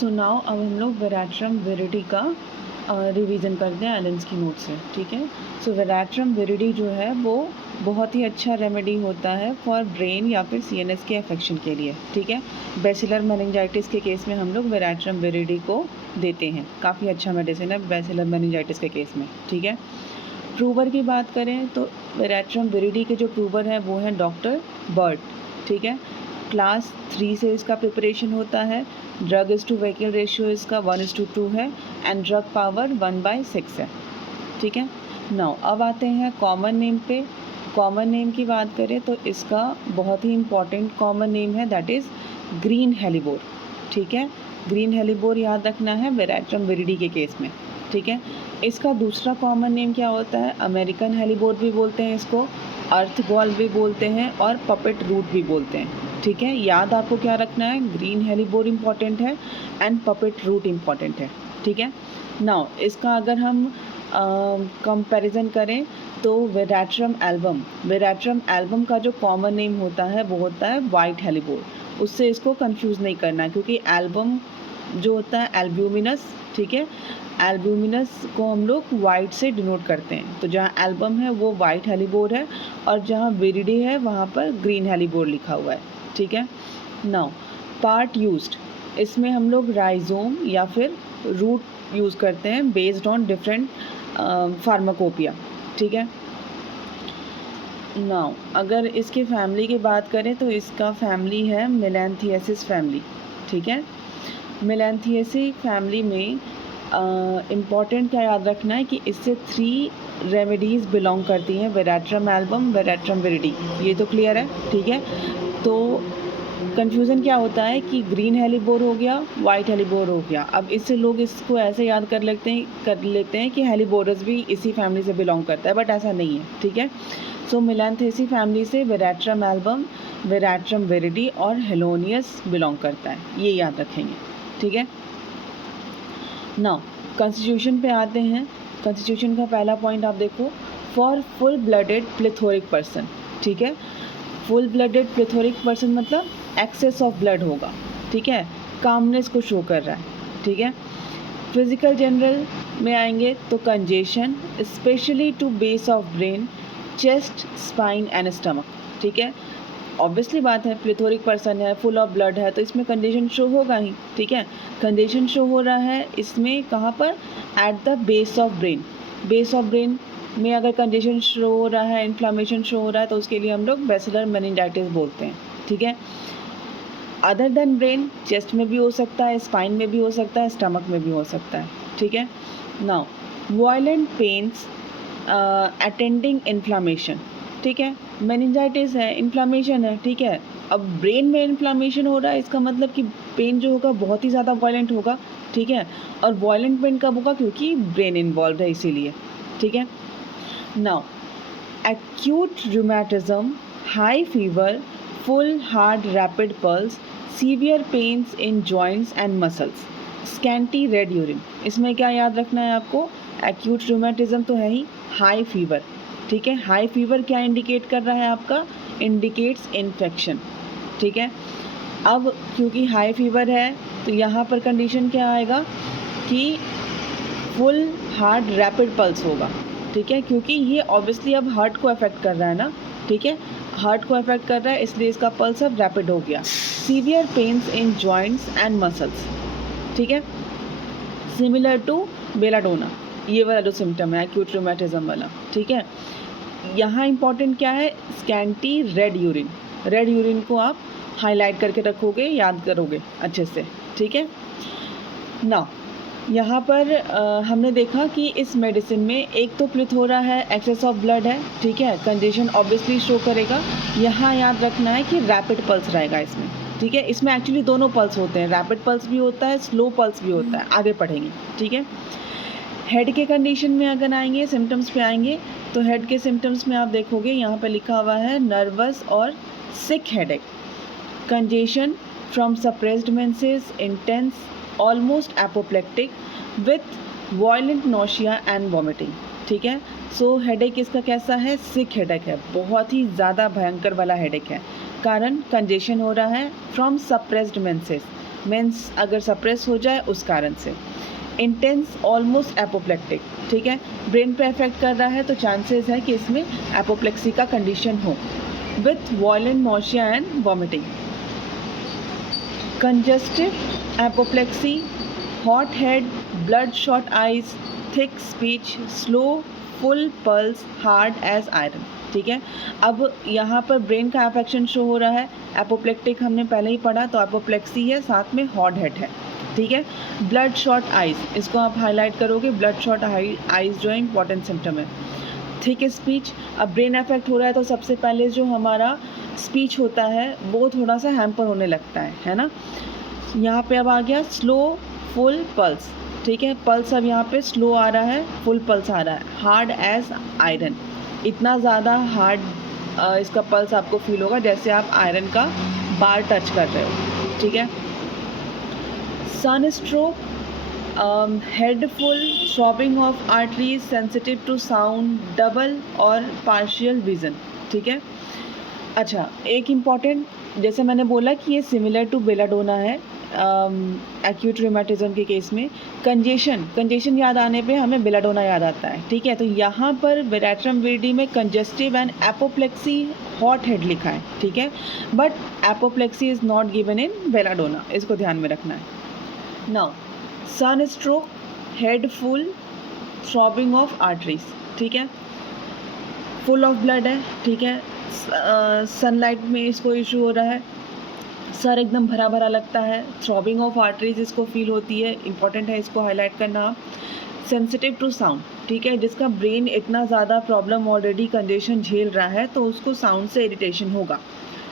So now अब हम लोग वेराट्रम विरिडी का रिवीजन करते हैं एलेंस की नोट से। ठीक है, सो वेराट्रम विरिडी जो है वो बहुत ही अच्छा रेमेडी होता है फॉर ब्रेन या फिर सीएनएस के अफेक्शन के लिए। ठीक है, बैसिलर मेनिंजाइटिस के केस में हम लोग वेराट्रम विरिडी को देते हैं। काफ़ी अच्छा मेडिसिन है बैसिलर मेनिंजाइटिस के केस में। ठीक है, प्रूवर की बात करें तो वेराट्रम विरिडी के जो प्रूवर हैं वो हैं डॉक्टर बर्ट। ठीक है, क्लास 3 से इसका प्रिपरेशन होता है। Drug is to vehicle ratio इसका 1:2 है एंड ड्रग पावर 1/6 है। ठीक है, नाउ अब आते हैं कॉमन नेम पे। कॉमन नेम की बात करें तो इसका बहुत ही इम्पॉर्टेंट कॉमन नेम है, दैट इज़ ग्रीन हेलीबोर। ठीक है, ग्रीन हेलीबोर याद रखना है वेराट्रम विरिडी के केस में। ठीक है, इसका दूसरा कॉमन नेम क्या होता है, अमेरिकन हेलीबोर भी बोलते हैं इसको, अर्थ गॉल भी बोलते हैं और पपेट रूट भी बोलते हैं। ठीक है, याद आपको क्या रखना है, ग्रीन हेलीबोर इम्पॉर्टेंट है एंड पपेट रूट इम्पॉर्टेंट है। ठीक है, नाउ इसका अगर हम कंपैरिजन करें तो वेराट्रम एल्बम का जो कॉमन नेम होता है वो होता है वाइट हेलीबोर। उससे इसको कंफ्यूज नहीं करना है क्योंकि एल्बम जो होता है एल्ब्यूमिनस। ठीक है, एल्ब्यूमिनस को हम लोग वाइट से डिनोट करते हैं, तो जहाँ एल्बम है वो वाइट हेलीबोर है और जहाँ विरिडी है वहाँ पर ग्रीन हेलीबोर लिखा हुआ है। ठीक है, नाउ पार्ट यूज्ड, इसमें हम लोग राइजोम या फिर रूट यूज़ करते हैं बेस्ड ऑन डिफरेंट फार्माकोपिया। ठीक है, नाउ अगर इसके फैमिली की बात करें तो इसका फैमिली है मेलैंथियसिस फैमिली। ठीक है, मेलैंथियसी फैमिली में इम्पॉर्टेंट क्या याद रखना है कि इससे 3 रेमेडीज़ बिलोंग करती हैं, वेराट्रम एल्बम, वेराट्रम विरिडी। ये तो क्लियर है। ठीक है, तो कन्फ्यूज़न क्या होता है कि ग्रीन हेलीबोर हो गया, वाइट हेलीबोर हो गया। अब इससे लोग इसको ऐसे याद कर लेते हैं कि हेलीबोरस भी इसी फैमिली से बिलोंग करता है, बट ऐसा नहीं है। ठीक है, सो मेलैंथेसी फैमिली से वेराट्रम एल्बम, वेराट्रम विरिडी और हेलोनियस बिलोंग करता है, ये याद रखेंगे। ठीक है, नाउ कॉन्स्टिट्यूशन पे आते हैं। कॉन्स्टिट्यूशन का पहला पॉइंट आप देखो, फॉर फुल ब्लडेड प्लेथोरिक पर्सन। ठीक है, फुल ब्लडेड प्लेथोरिक पर्सन मतलब एक्सेस ऑफ ब्लड होगा। ठीक है, कामनेस को शो कर रहा है। ठीक है, फिजिकल जनरल में आएंगे तो congestion specially to base of brain, chest, spine and stomach. ठीक है, ऑब्वियसली बात है, प्लेथोरिक पर्सन है, फुल ऑफ ब्लड है तो इसमें कंजेशन शो होगा ही। ठीक है, कंजेशन शो हो रहा है इसमें कहाँ पर, at the base of brain. Base of brain में अगर कंजेशन शो हो रहा है, इन्फ्लामेशन शो हो रहा है तो उसके लिए हम लोग बैसिलर मेनिंजाइटिस बोलते हैं। ठीक है, अदर देन ब्रेन, चेस्ट में भी हो सकता है, स्पाइन में भी हो सकता है, स्टमक में भी हो सकता है। ठीक है, now violent pains attending inflammation. ठीक है, मेनिंजाइटिस है, इन्फ्लामेशन है। ठीक है, अब ब्रेन में इन्फ्लामेशन हो रहा है, इसका मतलब कि पेन जो होगा बहुत ही ज़्यादा वायलेंट होगा। ठीक है, और वायलेंट पेन कब होगा, क्योंकि ब्रेन इन्वॉल्व है इसीलिए। ठीक है, now acute rheumatism, high fever, full hard rapid pulse, severe pains in joints and muscles, scanty red urine। इसमें क्या याद रखना है आपको, acute rheumatism तो है ही, high fever। ठीक है, high fever क्या इंडिकेट कर रहा है आपका, indicates infection। ठीक है, अब क्योंकि हाई फीवर है तो यहाँ पर कंडीशन क्या आएगा कि फुल हार्ड रैपिड पल्स होगा। ठीक है, क्योंकि ये ऑब्वियसली अब हार्ट को अफेक्ट कर रहा है ना। ठीक है, हार्ट को अफेक्ट कर रहा है इसलिए इसका पल्स अब रैपिड हो गया। Severe pains in joints and muscles. ठीक है, सिमिलर टू बेलाडोना, ये वाला जो सिम्टम है एक्यूट रूमेटिज्म वाला। ठीक है, यहाँ इंपॉर्टेंट क्या है, scanty red urine. Red urine को आप हाईलाइट करके रखोगे, याद करोगे अच्छे से। ठीक है, ना यहाँ पर हमने देखा कि इस मेडिसिन में एक तो प्लेथोरा है, एक्सेस ऑफ ब्लड है। ठीक है, कंजेशन ऑब्वियसली शो करेगा। यहाँ याद रखना है कि रैपिड पल्स रहेगा इसमें। ठीक है, इसमें एक्चुअली दोनों पल्स होते हैं, रैपिड पल्स भी होता है, स्लो पल्स भी होता है, आगे पढ़ेंगे। ठीक है, हेड के कंडीशन में अगर आएंगे, सिम्टम्स पे आएंगे तो हेड के सिम्टम्स में आप देखोगे यहाँ पर लिखा हुआ है नर्वस और sick headache, congestion from suppressed menses, intense almost apoplectic with violent nausea and vomiting. ठीक है, सो हेडेक इसका कैसा है, सिक हेडेक है, बहुत ही ज़्यादा भयंकर वाला हेडेक है। कारण कंजेशन हो रहा है फ्रॉम सप्रेस्ड मेंसेस, मेंस अगर सप्रेस हो जाए उस कारण से। इंटेंस ऑलमोस्ट एपोप्लेक्टिक, ठीक है, ब्रेन पे इफेक्ट कर रहा है तो चांसेस है कि इसमें एपोप्लेक्सी का कंडीशन हो, with violent nausea and vomiting. Congestive apoplexy, hot head, bloodshot eyes, thick speech, slow full pulse, hard as iron, ठीक है। अब यहाँ पर ब्रेन का अफेक्शन शो हो रहा है, एपोप्लेक्टिक हमने पहले ही पढ़ा, तो एपोप्लेक्सी है, साथ में हॉट हेड है, ठीक है। ब्लड शॉट आइज, इसको आप हाईलाइट करोगे, ब्लड शॉट आइज जो है इंपॉर्टेंट सिम्टम है। थिक स्पीच, अब ब्रेन अफेक्ट हो रहा है तो सबसे पहले जो हमारा स्पीच होता है वो थोड़ा सा हैम्पर होने लगता है ना। यहाँ पे अब आ गया स्लो फुल पल्स, ठीक है, पल्स अब यहाँ पे स्लो आ रहा है, फुल पल्स आ रहा है। हार्ड एज आयरन, इतना ज़्यादा हार्ड इसका पल्स आपको फील होगा जैसे आप आयरन का बार टच कर रहे हो, ठीक है। Sunstroke, head full, throbbing of arteries, sensitive to sound, double और पार्शियल विजन, ठीक है। अच्छा, एक इम्पॉर्टेंट, जैसे मैंने बोला कि ये सिमिलर टू बेलाडोना है एक्यूट रूमेटिज्म के केस में। कंजेशन याद आने पे हमें बेलाडोना याद आता है, ठीक है। तो यहाँ पर वेराट्रम विरिडी में congestive and apoplexy hot head लिखा है, ठीक है, but apoplexy is not given in belladonna, इसको ध्यान में रखना है। Now sunstroke, head full, throbbing of arteries, ठीक है, फुल ऑफ ब्लड है, ठीक है, सनलाइट में इसको इशू हो रहा है, सर एकदम भरा भरा लगता है, थ्रॉबिंग ऑफ आर्टरीज इसको फील होती है, इंपॉर्टेंट है इसको हाईलाइट करना। सेंसिटिव टू साउंड, ठीक है, जिसका ब्रेन इतना ज़्यादा प्रॉब्लम ऑलरेडी कंजेशन झेल रहा है तो उसको साउंड से इरिटेशन होगा।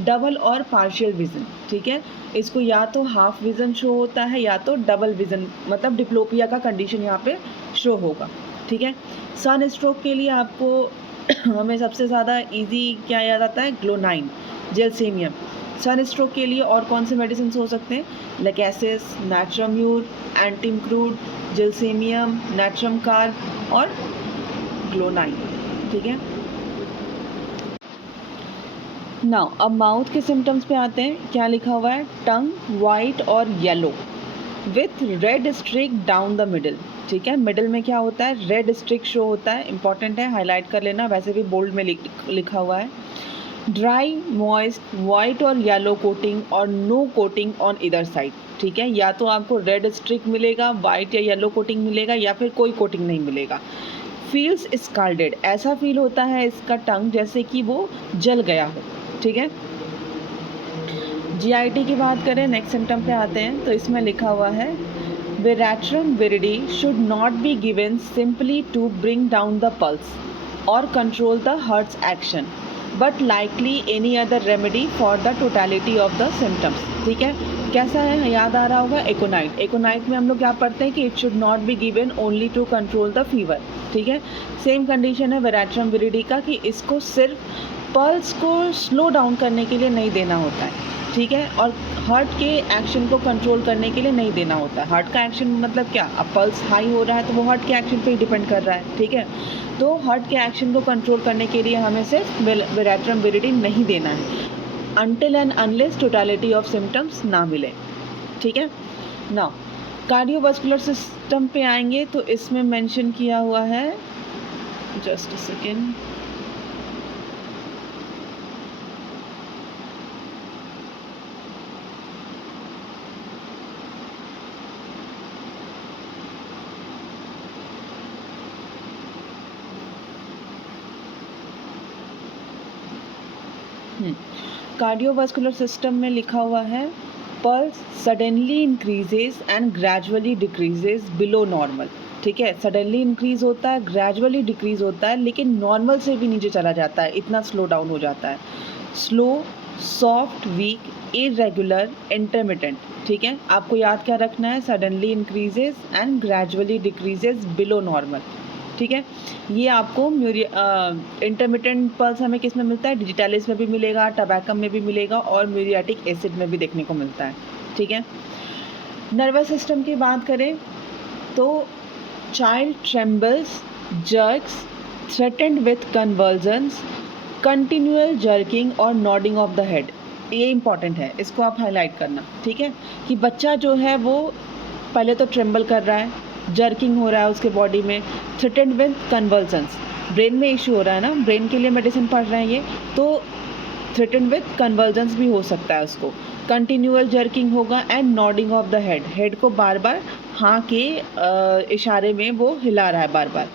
डबल और पार्शियल विज़न, ठीक है, इसको या तो हाफ विज़न शो होता है या तो डबल विज़न, मतलब डिप्लोपिया का कंडीशन यहाँ पे शो होगा, ठीक है। सन स्ट्रोक के लिए आपको हमें सबसे ज़्यादा इजी क्या याद आता है, ग्लोनाइन, जेलसेमियम। सन स्ट्रोक के लिए और कौन से मेडिसिन हो सकते हैं, लेकेसिस, नाट्रम्यूर, एंटीमक्रूड, जेलसेमियम, नाट्रम कार्ब और ग्लोनाइन, ठीक है। नाउ अब माउथ के सिम्टम्स पे आते हैं, क्या लिखा हुआ है, टंग वाइट और yellow with red streak down the middle, ठीक है, मिडल में क्या होता है, रेड स्ट्रिक शो होता है, इंपॉर्टेंट है, हाईलाइट कर लेना, वैसे भी बोल्ड में लिखा हुआ है। ड्राई मॉइस्ट वाइट और येलो कोटिंग और नो कोटिंग ऑन इधर साइड, ठीक है, या तो आपको रेड स्ट्रिक मिलेगा, वाइट या येलो कोटिंग मिलेगा, या फिर कोई कोटिंग नहीं मिलेगा। फील्स स्काल्डेड, ऐसा फील होता है इसका टंग जैसे कि वो जल गया हो, ठीक है। जीआईटी की बात करें, नेक्स्ट सिम्टम पे आते हैं, तो इसमें लिखा हुआ है veratrum viride should not be given simply to bring down the pulse और control the heart's action, but likely any other remedy for the totality of the symptoms, ठीक है। कैसा है, याद आ रहा होगा, एकोनाइट। एकोनाइट में हम लोग क्या पढ़ते हैं कि it should not be given only to control the fever, ठीक है। सेम कंडीशन है वेराट्रम विरिडी का कि इसको सिर्फ पल्स को स्लो डाउन करने के लिए नहीं देना होता है, ठीक है, और हार्ट के एक्शन को कंट्रोल करने के लिए नहीं देना होता है। हार्ट का एक्शन मतलब क्या, अब पल्स हाई हो रहा है तो वो हार्ट के एक्शन पे ही डिपेंड कर रहा है, ठीक है। तो हार्ट के एक्शन को कंट्रोल करने के लिए हमें सिर्फ वेराट्रम विरिडी नहीं देना है until and unless totality of symptoms ना मिले, ठीक है। नाउ कार्डियोवास्कुलर सिस्टम पे आएंगे, तो इसमें मेंशन किया हुआ है, just a second, cardiovascular system में लिखा हुआ है pulse suddenly increases and gradually decreases below normal, ठीक है, सडनली इंक्रीज होता है, ग्रेजुअली डिक्रीज होता है, लेकिन नॉर्मल से भी नीचे चला जाता है, इतना स्लो डाउन हो जाता है। Slow, soft, weak, irregular, intermittent, ठीक है, आपको याद क्या रखना है, suddenly increases and gradually decreases below normal, ठीक है। ये आपको इंटरमिटेंट पल्स हमें किस में मिलता है, डिजिटालिस में भी मिलेगा, टबैकम में भी मिलेगा और म्यूरियाटिक एसिड में भी देखने को मिलता है, ठीक है। नर्वस सिस्टम की बात करें तो child trembles, jerks, threatened with convulsions, continual jerking और नॉडिंग ऑफ द हेड, ये इम्पॉर्टेंट है, इसको आप हाईलाइट करना, ठीक है, कि बच्चा जो है वो पहले तो ट्रेम्बल कर रहा है, जर्किंग हो रहा है उसके बॉडी में, थ्रेटेंड विद कन्वल्सन्स, ब्रेन में इशू हो रहा है ना, ब्रेन के लिए मेडिसिन पढ़ रहे हैं ये, तो थ्रेटेंड विद कन्वल्सन्स भी हो सकता है उसको, कंटिन्यूअल जर्किंग होगा and nodding of the head को बार बार हाँ के इशारे में वो हिला रहा है बार बार।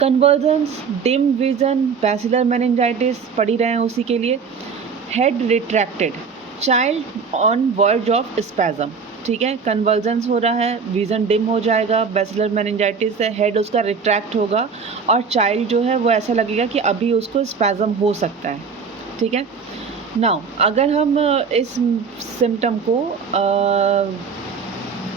कन्वर्जन्स, डिम विजन, बैसिलर मेनिंजाइटिस पढ़ ही रहे हैं उसी के लिए। Head retracted, child on verge of spasm, ठीक है, कन्वर्जन्स हो रहा है, विजन डिम हो जाएगा, बैसिलर मेनिंजाइटिस है, हेड उसका रिट्रैक्ट होगा और चाइल्ड जो है वो ऐसा लगेगा कि अभी उसको स्पैज़म हो सकता है, ठीक है। नाउ अगर हम इस सिम्टम को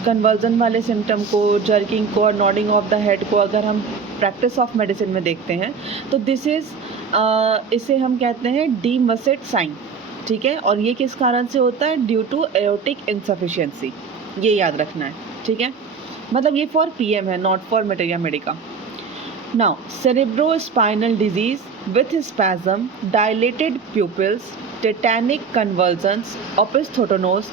कन्वर्जन वाले सिम्टम को, जर्किंग को और नॉडिंग ऑफ द हेड को अगर हम प्रैक्टिस ऑफ मेडिसिन में देखते हैं तो दिस इज़ इसे हम कहते हैं डीमसेट साइन, ठीक है, और ये किस कारण से होता है, ड्यू टू एओर्टिक इनसफिशिएंसी, ये याद रखना है, ठीक है, मतलब ये फॉर पीएम है, not for materia Medica. Now cerebrospinal disease with spasm, dilated pupils, tetanic convulsions, opisthotronous,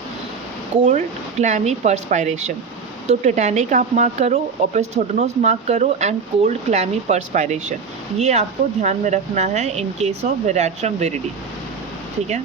cold clammy perspiration। तो टेटैनिक आप मार्क करो, ओपिस्थोटोनोस मार्क करो एंड कोल्ड क्लैमी परस्पायरेशन, ये आपको ध्यान में रखना है in case of veratrum viride, ठीक है।